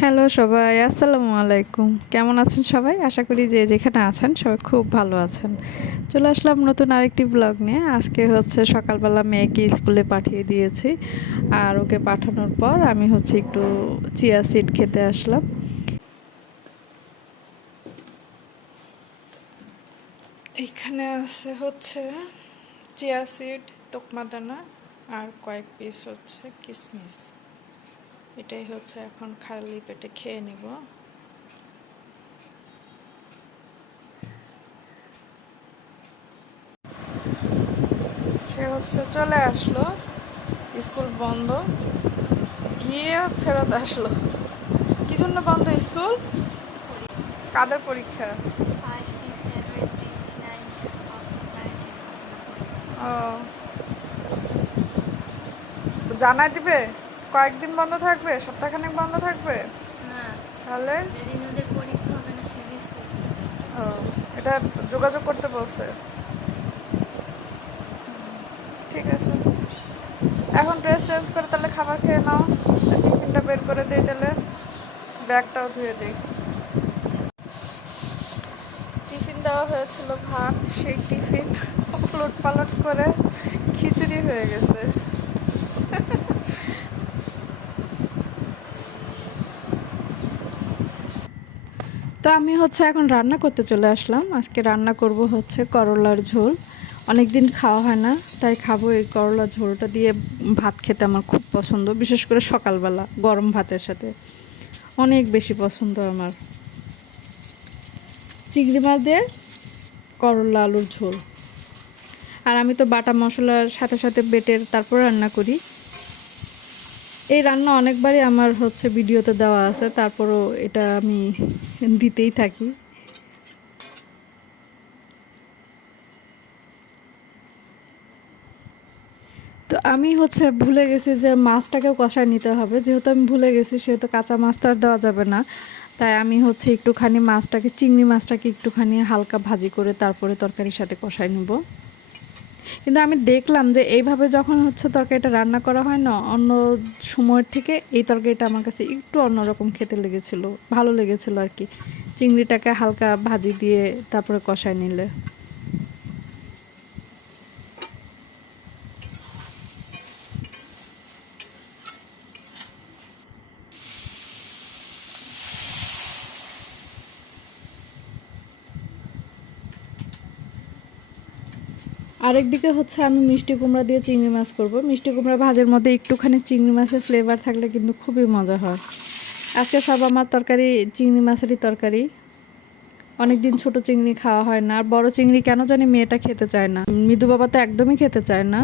Hello সবাই, আসসালামু আলাইকুম। কেমন আছেন সবাই? আশা করি যে যেখানে আছেন সবাই খুব ভালো আছেন। চলে আসলাম নতুন আরেকটি ব্লগ নিয়ে। আজকে হচ্ছে সকালবেলা মেয়েকে স্কুলে পাঠিয়ে দিয়েছি। আর ওকে পাঠানোর পর আমি হচ্ছে একটু চিয়া সিড খেতে আসলাম। এখানে আছে হচ্ছে চিয়া সিড, তোকমাদানা আর কয়েক পিস হচ্ছে কিশমিশ। এটাই হচ্ছে এখন খালি পেটে খেয়ে নেব। সে হচ্ছে চলে আসলো, স্কুল বন্ধ, গিয়ে ফেরত আসলো। কি জন্য বন্ধ স্কুল? কাদের পরীক্ষা? 5, 6, 7, 8, 9, 9, ও, জানাই দিবে কয়েকদিন বন্ধ থাকবে, সপ্তাহখানেক বন্ধ থাকবে। না, তাহলে যেদিন ওদের পরীক্ষা হবে না সেদিন স্কুল খুলে দেবে। ও, এটা যোগাযোগ করতে বলছে। ঠিক আছে, এখন ড্রেস চেঞ্জ করে তাহলে খাবার খেয়ে নাও। টিফিনটা বের করে দিই, তাহলে ব্যাগটাও ধুয়ে দিই। টিফিন দেওয়া হয়েছিল ভাত, সেই টিফিন উলট পালট করে খিচুড়ি হয়ে গেছে। তো আমি হচ্ছে এখন রান্না করতে চলে আসলাম। আজকে রান্না করব হচ্ছে করলার ঝোল। অনেক দিন খাওয়া হয় না, তাই খাবো। এই করলার ঝোলটা দিয়ে ভাত খেতে আমার খুব পছন্দ, বিশেষ করে সকালবেলা গরম ভাতের সাথে অনেক বেশি পছন্দ আমার। চিংড়ি মাছ দিয়ে করলা আলুর ঝোল। আর আমি তো বাটা মশলার সাথে সাথে বেটে তারপর রান্না করি। এই রান্না অনেকবারই আমার হচ্ছে ভিডিওতে দেওয়া আছে, তারপরও এটা আমি দিতেই থাকি। তো আমি হচ্ছে ভুলে গেছি যে মাছটাকেও কষায় নিতে হবে। যেহেতু আমি ভুলে গেছি, সেহেতু কাঁচা মাছ তো আর দেওয়া যাবে না। তাই আমি হচ্ছে একটুখানি মাছটাকে, চিংড়ি মাছটাকে একটুখানি হালকা ভাজি করে তারপরে তরকারির সাথে কষায় নিব। কিন্তু আমি দেখলাম যে এইভাবে যখন হচ্ছে তরকারিটা রান্না করা হয় না, অন্য সময়ের থেকে এই তরকারিটা আমার কাছে একটু অন্যরকম খেতে লেগেছিল, ভালো লেগেছিল আর কি। চিংড়িটাকে হালকা ভাজি দিয়ে তারপরে কষায় নিলে। আরেকদিকে হচ্ছে আমি মিষ্টি কুমড়া দিয়ে চিংড়ি মাছ করব। মিষ্টি কুমড়া ভাজের মধ্যে একটুখানি চিংড়ি মাছের ফ্লেভার থাকলে কিন্তু খুবই মজা হয়। আজকে সব আমার তরকারি চিংড়ি মাছেরই তরকারি। অনেকদিন ছোট চিংড়ি খাওয়া হয় না, আর বড় চিংড়ি কেন জানি মেয়েটা খেতে চায় না, মৃদু বাবা তো একদমই খেতে চায় না।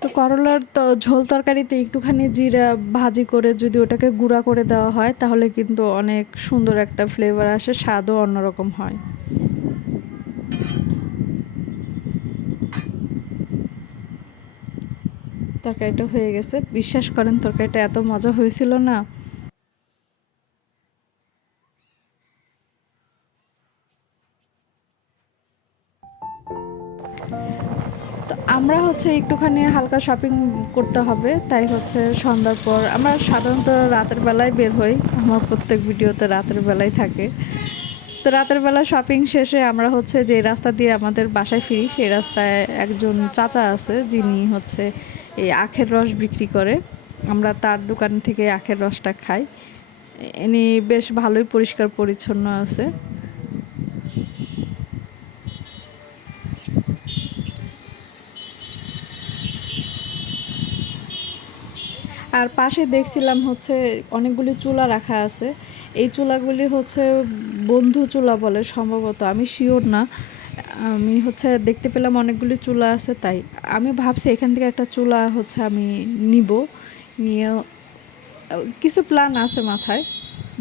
তো করলার ঝোল তরকারিতে একটুখানি জিরা ভাজি করে যদি ওটাকে গুঁড়া করে দেওয়া হয়, তাহলে কিন্তু অনেক সুন্দর একটা ফ্লেভার আসে, স্বাদও অন্যরকম হয়। তরকারিটা হয়ে গেছে, বিশ্বাস করেন তরকারিটা এত মজা হয়েছিল না। তো আমরা হচ্ছে একটুখানি হালকা শপিং করতে হবে, তাই হচ্ছে সন্ধ্যার পর আমরা সাধারণত রাতের বেলায় বের হই। আমার প্রত্যেক ভিডিওতে রাতের বেলায় থাকে। তো রাতের বেলা শপিং শেষে আমরা হচ্ছে যে রাস্তা দিয়ে আমাদের বাসায় ফিরি, সেই রাস্তায় একজন চাচা আছে যিনি হচ্ছে এই আখের রস বিক্রি করে। আমরা তার দোকান থেকে আখের রসটা খাই। ইনি বেশ ভালোই পরিষ্কার পরিচ্ছন্ন আছে। আর পাশে দেখছিলাম হচ্ছে অনেকগুলি চুলা রাখা আছে। এই চুলাগুলি হচ্ছে বন্ধু চুলা বলে সম্ভবত, আমি শিওর না। আমি হচ্ছে দেখতে পেলাম অনেকগুলি চুলা আছে, তাই আমি ভাবছি এখান থেকে একটা চুলা হচ্ছে আমি নিব। নিয়ে কিছু প্ল্যান আছে মাথায়,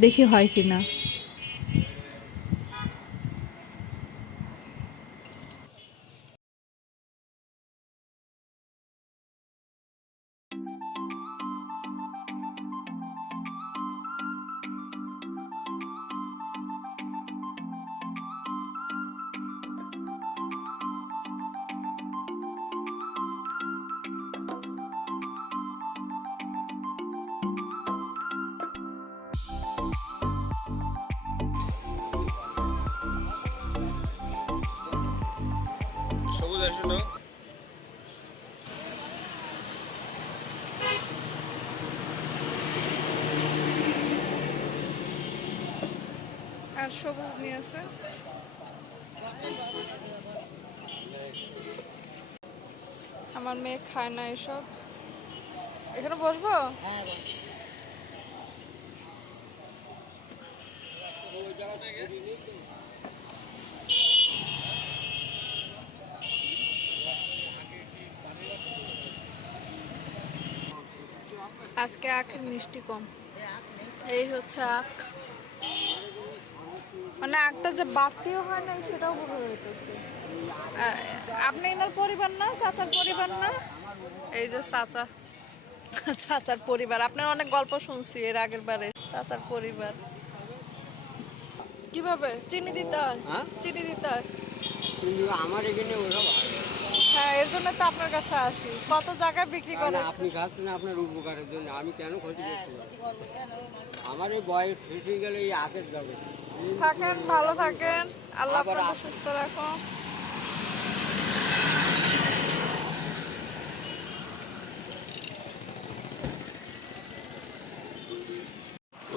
দেখি হয় কি না। শোনো আর সবুজ নিয়ে আছে। আমার মেয়ে খায় না এসব। এখানে বসবো? আজকে আখের মিষ্টি কম। এই হচ্ছে আখ, মানে আখটা যে বাড়তিও হয় না সেটাও বোঝা যাইতেছে। আপনি এনার পরিবার না, চাচার পরিবার না? এই যে চাচা, চাচার পরিবার। আপনার অনেক গল্প শুনছি এর আগের বারে। চাচার পরিবার কিভাবে চিনি দিতে হয়? চিনি দিতে হয়। কিন্তু আমার এখানে ওসব হয় না। হ্যাঁ, এর জন্য তো আপনার কাছে আসি। কত জায়গায় বিক্রি করে। আপনি খাচ্ছেন আপনার উপকারের জন্য, আমি কেন ক্ষতি করতে পারবো? আমার এই বয়স শেষ হয়ে গেলে এই আখের যাবে। থাকেন, ভালো থাকেন, আল্লাহ আবার আপনাকে সুস্থ রাখো।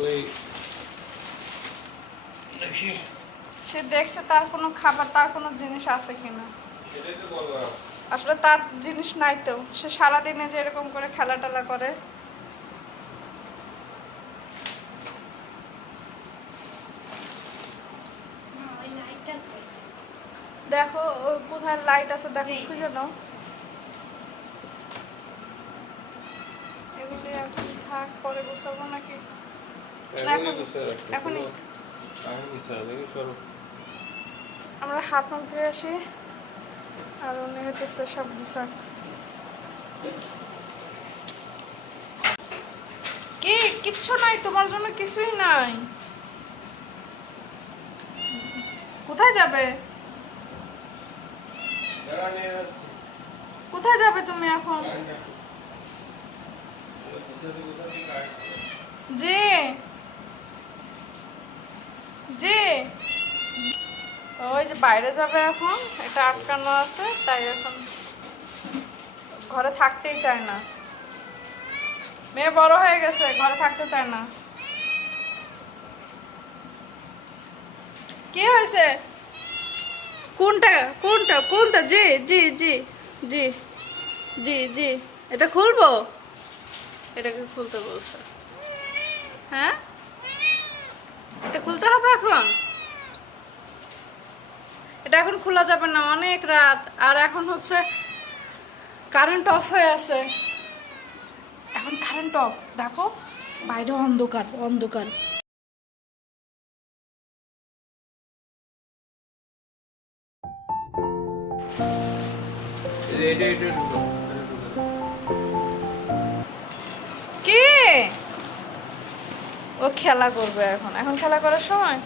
ওই দেখি সে দেখছে তার কোনো খাবার, তার কোনো জিনিস আছে কিনা। সেটাই তো বললাম। আসলে তার জিনিস নাই তো, সে সারাদিনে যে এরকম করে খেলা টেলা করে। দেখো ওই কোথায় লাইট আছে, দেখো খুঁজে নাও। এগুলি এখন থাক, পরে বসাবো নাকি? এখনই বসে রাখো। এখনই। কাহিনী স্যার দেখি চলো। আমরা হাত মুখ ধুয়ে আসি, আর উনি হইতেছে সব গুছান। কি কিচ্ছু নাই তোমার জন্য, কিছুই নাই। কোথায় যাবে? দাঁড়া নিয়ে যাচ্ছি। কোথায় যাবে তুমি এখন? জি জি, ওই যে বাইরে যাবে এখন, এটা আটকানো আছে, তাই এখন ঘরে থাকতেই চায় না। মেয়ে বড় হয়ে গেছে, ঘরে থাকতে চায় না। কি হয়েছে? কোনটা কোনটা কোনটা? জি জি জি জি জি জি, এটা খুলবো? এটাকে খুলতে বলছে। হ্যাঁ, এটা খুলতে হবে এখন। এটা এখন খোলা যাবে না, অনেক রাত। আর এখন হচ্ছে কারেন্ট অফ হয়ে আছে। এখন কারেন্ট অফ, দেখো বাইরে অন্ধকার অন্ধকার। এটা ঢুকো। কি ও খেলা করবে এখন? এখন খেলা করার সময়?